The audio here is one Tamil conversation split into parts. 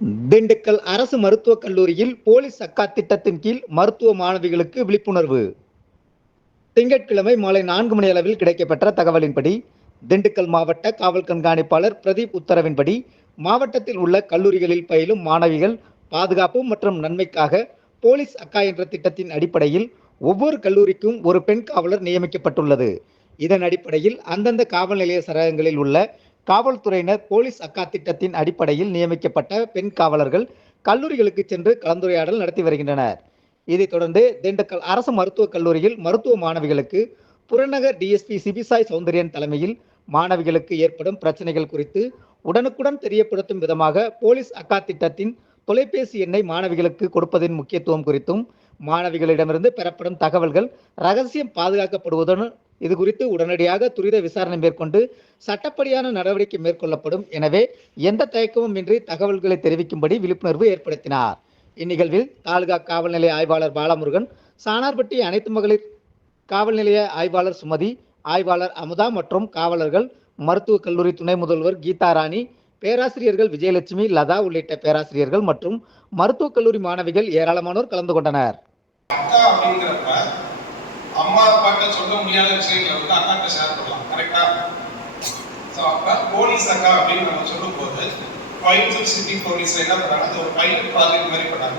திண்டுக்கல் அரசு மருத்துவக் கல்லூரியில் போலீஸ் அக்கா திட்டத்தின் கீழ் மருத்துவ மாணவிகளுக்கு விழிப்புணர்வு. திங்கட்கிழமை மாலை நான்கு மணி அளவில் கிடைக்கப்பெற்ற தகவலின்படி திண்டுக்கல் மாவட்ட காவல் கண்காணிப்பாளர் பிரதீப் உத்தரவின்படி மாவட்டத்தில் உள்ள கல்லூரிகளில் பயிலும் மாணவிகள் பாதுகாப்பு மற்றும் நன்மைக்காக போலீஸ் அக்கா என்ற திட்டத்தின் அடிப்படையில் ஒவ்வொரு கல்லூரிக்கும் ஒரு பெண் காவலர் நியமிக்கப்பட்டுள்ளது. இதன் அடிப்படையில் அந்தந்த காவல் நிலைய சரகங்களில் உள்ள காவல்துறையினர் போலீஸ் அக்கா திட்டத்தின் அடிப்படையில் நியமிக்கப்பட்ட பெண் காவலர்கள் கல்லூரிகளுக்கு சென்று கலந்துரையாடல் நடத்தி வருகின்றனர். இதைத் தொடர்ந்து திண்டுக்கல் அரசு மருத்துவக் கல்லூரியில் மருத்துவ மாணவிகளுக்கு புறநகர் டிஎஸ்பி சிபிசாய் சௌந்தரியன் தலைமையில் மாணவிகளுக்கு ஏற்படும் பிரச்சனைகள் குறித்து உடனுக்குடன் தெரியப்படுத்தும் விதமாக போலீஸ் அக்கா திட்டத்தின் தொலைபேசி எண்ணை மாணவிகளுக்கு கொடுப்பதின் முக்கியத்துவம் குறித்தும் மாணவிகளிடமிருந்து பெறப்படும் தகவல்கள் ரகசியம் பாதுகாக்கப்படுவதுடன் இது குறித்து உடனடியாக துரித விசாரணை மேற்கொண்டு சட்டப்படியான நடவடிக்கை மேற்கொள்ளப்படும். எனவே எந்த தயக்கமும் இன்றி தகவல்களை தெரிவிக்கும்படி விழிப்புணர்வு ஏற்படுத்தினார். இந்நிகழ்வில் தாலுகா காவல் நிலைய ஆய்வாளர் பாலமுருகன் சானார்பட்டி அனைத்து மகளிர் காவல் நிலைய ஆய்வாளர் சுமதி ஆய்வாளர் அமுதா மற்றும் காவலர்கள் மருத்துவக் கல்லூரி துணை முதல்வர் கீதா ராணி பேராசிரியர்கள் விஜயலட்சுமி லதா உள்ளிட்ட பேராசிரியர்கள் மற்றும் மருத்துவக் கல்லூரி மாணவிகள் ஏராளமானோர் கலந்து கொண்டனர். முடியாத விஷயங்களை வந்து அக்காட்ட ஷேர் பண்ணலாம். கரெக்டா ஸோ அப்ப போலீஸ் அக்கா அப்படின்னு நம்ம சொல்லும்போது கோயம்புத்தூர் சிட்டி போலீஸ்ல என்ன பண்ணாங்க? அது ஒரு பைலட் ப்ராஜெக்ட் மாதிரி பண்ணாங்க.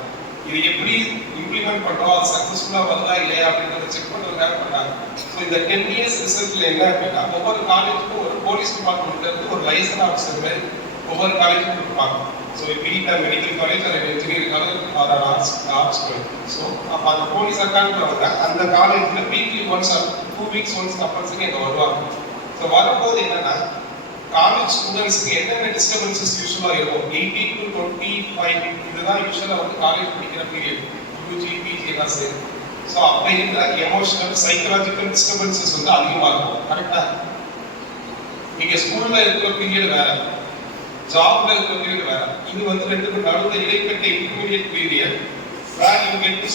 இது எப்படி இம்ப்ளிமெண்ட் பண்றோம்? அது சக்சஸ்ஃபுல்லா வருதா இல்லையா அப்படின்றத செக் பண்றதுக்காக பண்ணாங்க. ஸோ இந்த டென் இயர்ஸ் ரிசல்ட்ல என்ன அப்படின்னா ஒவ்வொரு காலேஜுக்கும் ஒரு போலீஸ் டிபார்ட்மெண்ட்ல இருந்து ஒரு லைசன் ஆஃபீஸர் மாதிரி ஒவ்வொரு காலேஜுக்கும் கொடுப்பாங்க. ஸோ பீட்டா மெடிக்கல் காலேஜ் அல்லது engineering college or arts arts so அப்போ அந்த போலீஸ் அக்கான்றவங்க அந்த காலேஜில் weekly once or two weeks once compulsory அங்கே வருவாங்க ஸோ வரும்போது என்னன்னா காலேஜ் ஸ்டூடெண்ட்ஸ்க்கு என்னென்ன டிஸ்டர்பன்சஸ் யூஸ்வலாக இருக்கும் எயிட்டீன் டு டுவெண்ட்டி ஃபைவ் இதுதான் யூஸ்வலாக வந்து காலேஜ் படிக்கிற பீரியட் யூஜி பிஜி எல்லாம் சேர்ந்து ஸோ அப்போ இருக்கிற எமோஷனல் சைக்கலாஜிக்கல் டிஸ்டர்பன்சஸ் வந்து அதிகமாக இருக்கும் கரெக்டாக நீங்கள் ஸ்கூலில் இருக்கிற பீரியட் வேற ஜாப்ல இருக்கிற வேற இது வந்து ரெண்டுக்கும் நடுவில் இடைப்பட்ட intermediate period where you get to